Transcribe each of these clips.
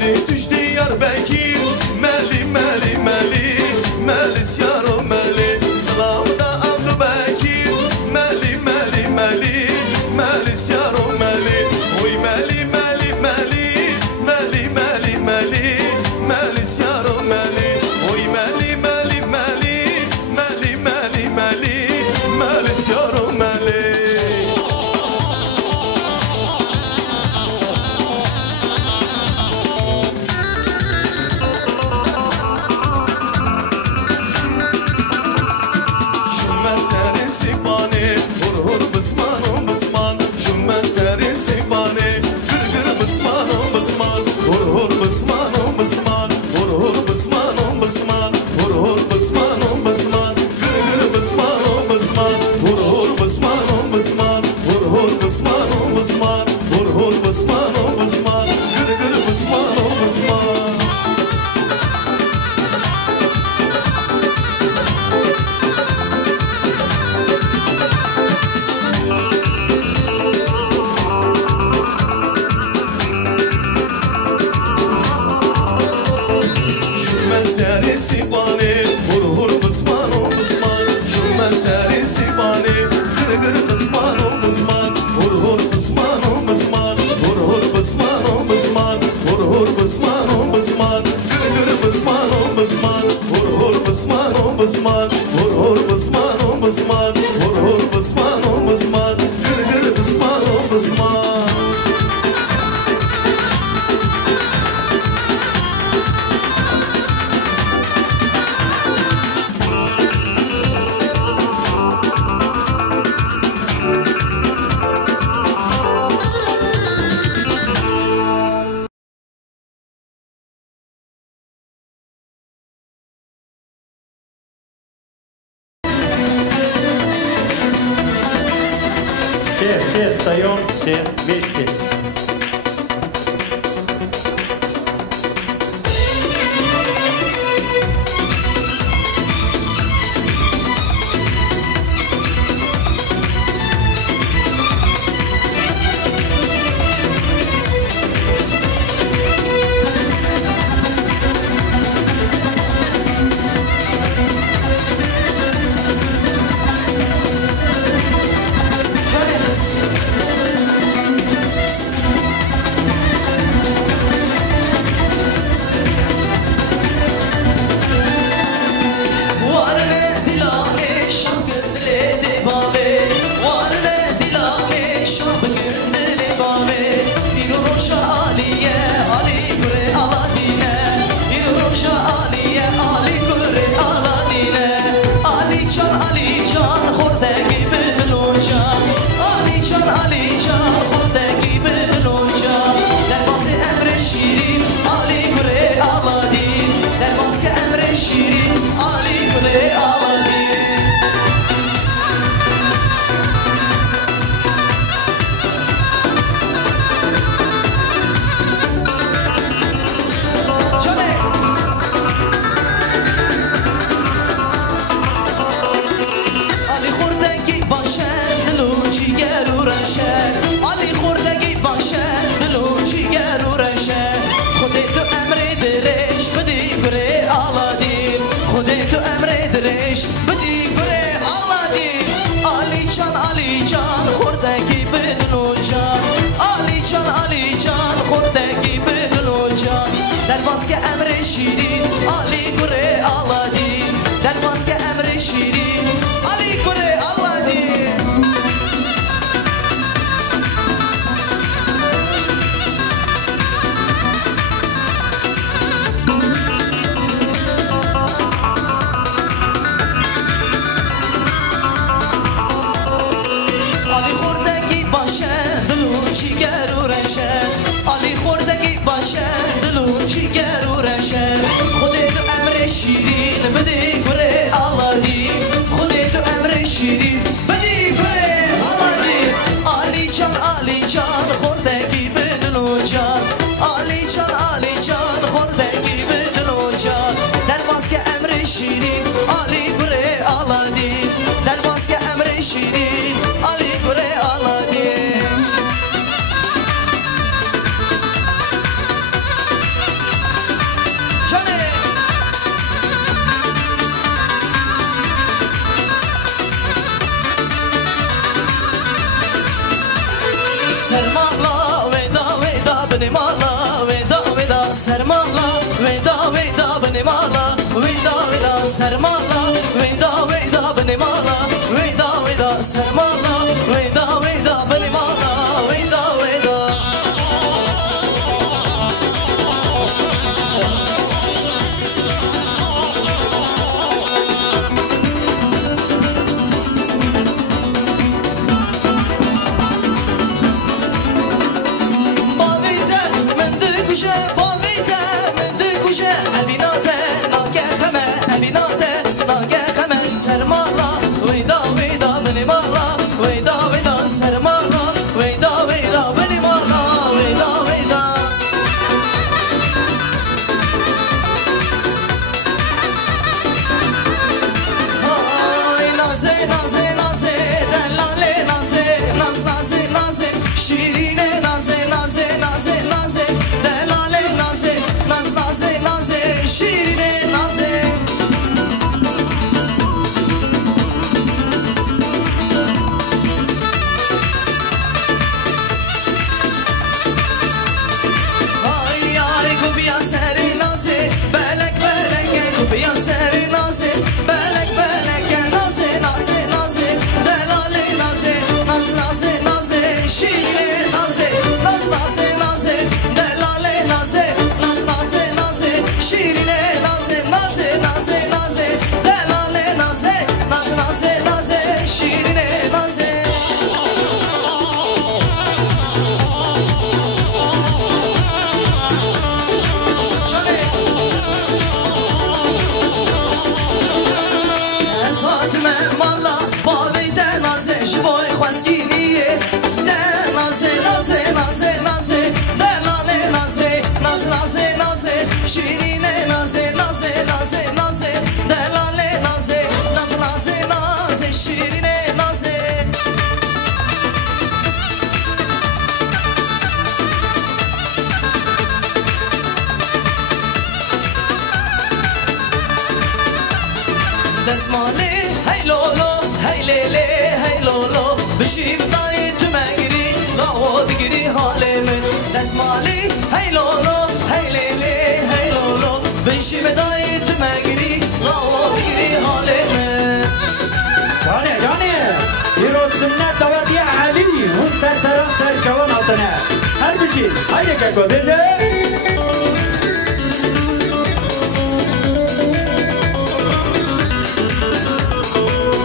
ملی توش دیار بکیر ملی ملی ملی ملی سیارو ملی زلاونا عبدو بکیر ملی ملی ملی ملی سیارو ملی وی ملی ملی ملی ملی ملی ملی ملی سیارو ملی وی ملی ملی ملی ملی ملی ملی ملی سیارو ملی بسمان بسمان شما سری سیبانه گر بسمان بسمان هر بسمان بسمان هر بسمان بسمان هر بسمان بسمان گر بسمان بسمان هر بسمان بسمان هر بسمان بسمان هر بسمان بسمان گر بسمان بسمان سری سیبانه هر بسمان بسمان شما سری سیبانه گر بسمان بسمان هر بسمان بسمان هر بسمان بسمان هر بسمان بسمان گر بسمان بسمان هر بسمان بسمان هر بسمان بسمان هر بسمان بسمان گر بسمان بسمان Все встаем, все вместе. در ماسک امر شیرین علی گره آلادین در ماسک امر شیرین علی گره آلادین علی خوردگی باشه دلو جیگر و رشه علی خوردگی باشه دلو جیگر و رشه سرمالا ویدا ویدا بنی مالا ویدا ویدا سرمالا ویدا ویدا بنی مالا ویدا ویدا Haydi kako dedi.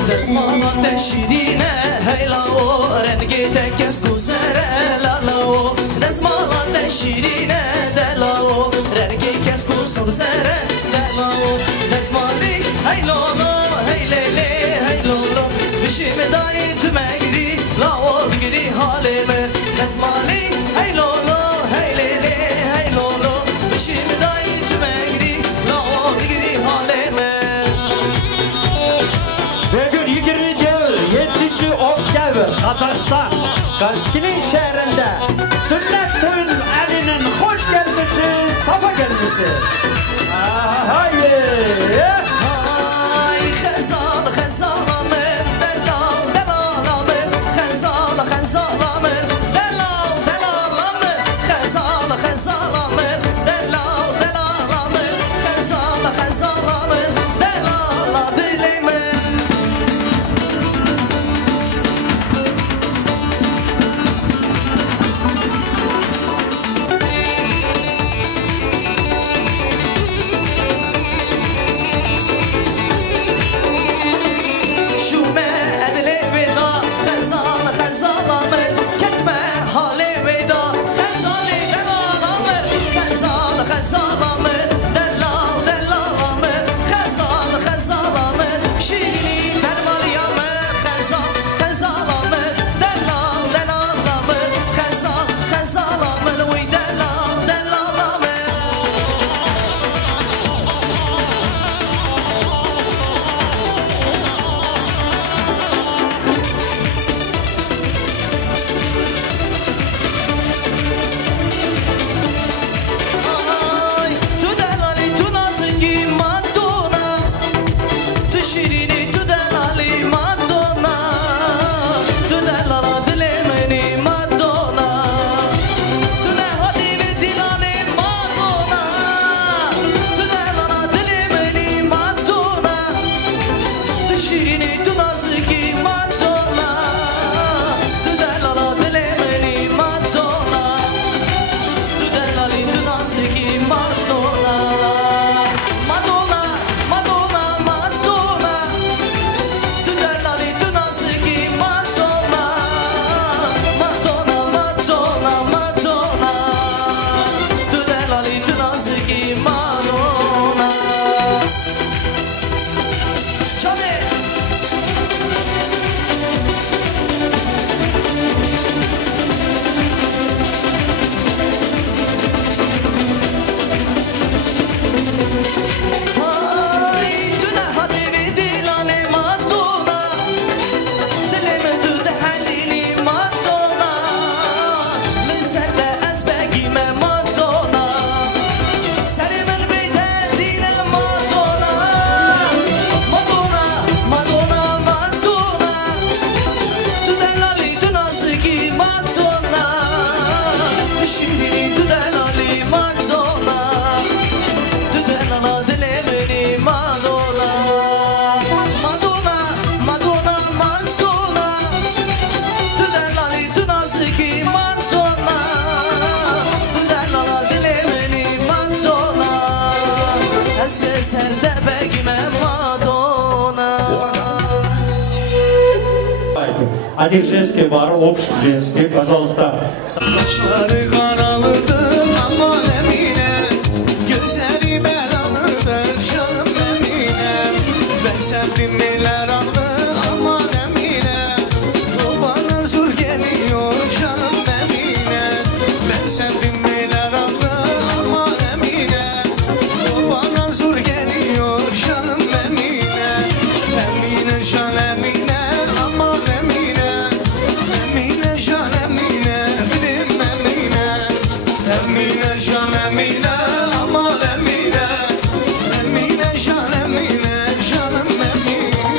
دستمالات شیرینه هیلاو رنگی تکس کوزره لالاو دستمالات شیرینه دلاو رنگی کس کوزره دلاو دستمالی هیلولو هیلیلی هیلولو بشیم داری تو مگری لاو بگیری حالمه دستمالی هیلولو هیلیلی هیلولو بشیم داری تو مگری لاو بگیری حالمه Bugün 20. yıl 7. oktyabr Kazakistan Kaskilin şehrinde Sünnetün Ali'nin hoş gelmesi, safa gelmesi. Haydi. Ay xəzal xəzalamın dəlal dəlalamın xəzal xəzalamın dəlal dəlalamın xəzal xəzalamın dəlal dəlalamın xəzal xəzalamın dəlala dilimın tunazgi Madonna. Johnny. Один женский бар, общий женский, пожалуйста. Saçları karalıdır aman Emine, gözleri belalıdır canım Emine. Ben sevdim eller aldı aman Emine, o bana zor geliyor canım Emine. Ben sevdim eller aldı aman Emine, o bana zor geliyor canım Emine. Emine can Emine aman Emine, Emine can Emine bilim Emine. Emine can Emine aman Emine, Emine can Emine canım Emine.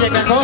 Hadi kanka.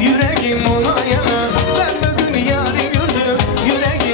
Yüreğim ona yana, ben bugün yarı gördüm, yüreğim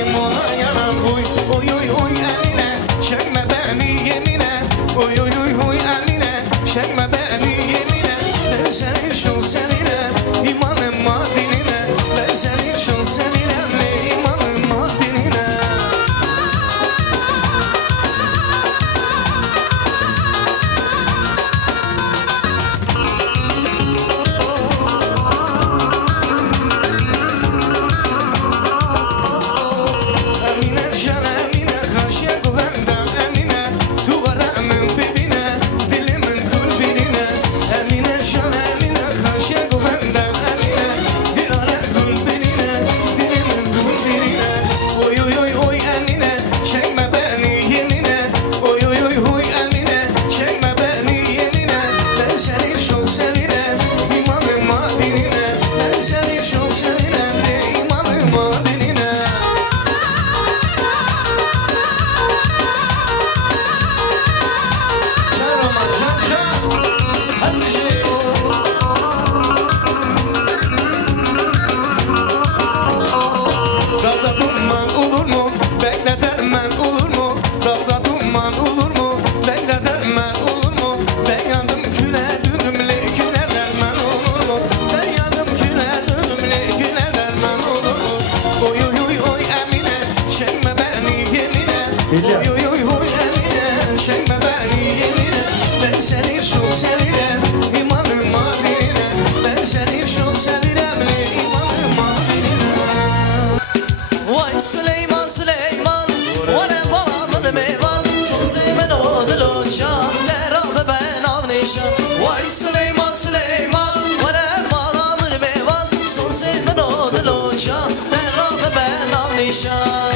نشان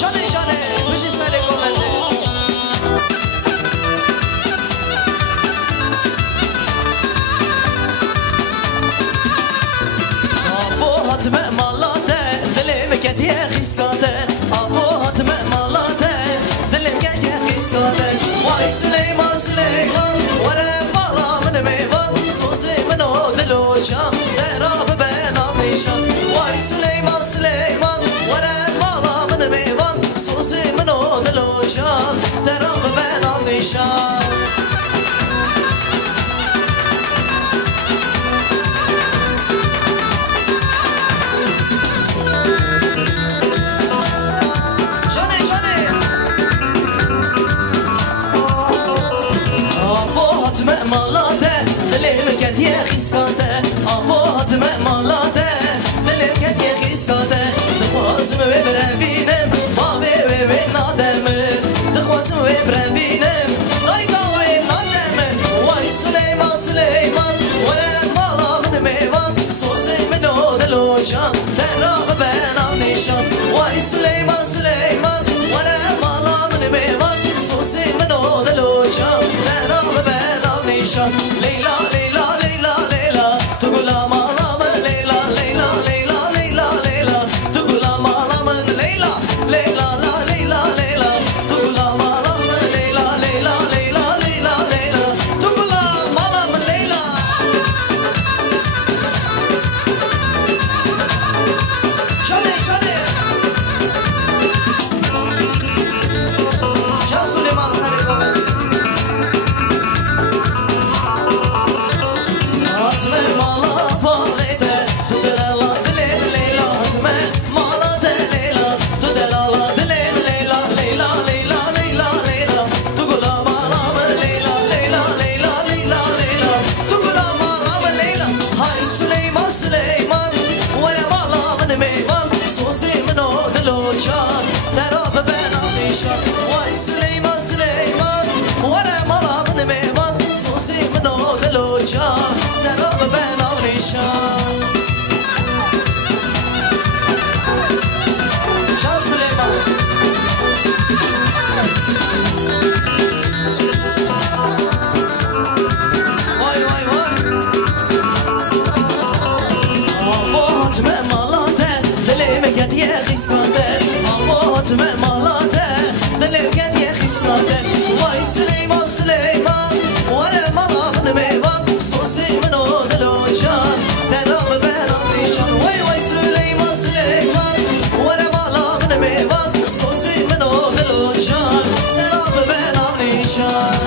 شانه شانه بشی سر گوهنده آبو حتم مالاته دلم کدیه خیسکاته آبو حتم مالاته دلم کدیه خیسکاته وای سلیمان سلیمان وره بالا من میوان سوزی منو دلو جان دراب بنام نشان وای سلیمان سلیمان وره بالا من میوان سوزی منو دلو جان دراب بنام نشان مالاته دلم کدیه خیسکاته آبو حتم مالاته دلم کدیه خیسکاته دخوازم و برنبینم بابی و نادم دخوازم و برنبینم دایگا و نادم وای سلیمان سلیمان ورن بالا من میوان سوزی منو دلو جان دراب بنام نشان وای سلیمان سلیمان ورن بالا من میوان سوزی منو دلو جان دراب بنام نشان لیلا لیلا لیلا لیلا تو گلام آلامن لیلا لیلا لیلا لیلا لیلا تو گلام آلامن لیلا لیلا لیلا لیلا تو گلام آلامن لیلا لیلا لیلا لیلا لیلا تو گلام آلامن لیلا چاله چاله چا سلیمان سر گوهنده وای سلیمان سلیمان ورا مالا من میوان سوزی منو دلو جان دراب بنام نشان جان سلیمان وای وای وای آبو حتم مالاته دلم کدیه خیسکاته آبو حتم مالاته دلم کدیه خیسکاته وای سلیمان سلیمان ورا مالا من میوان سوزی منو دلو جان دراب بنام نشان وای وای سلیمان سلیمان ورا مالا من میوان سوزی منو دلو جان دراب بنام نشان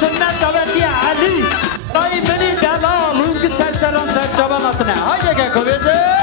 سنت داوری علی دایی بنی دلال اون که سر سران سر جوان اتنه های که کوبیده